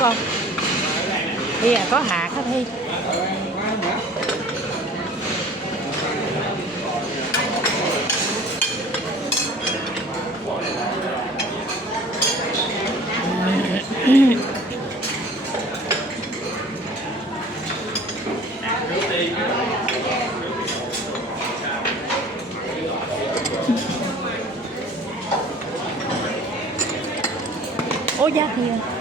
con? Thi à, có hạt hả Thi? Ủa giá Thi à?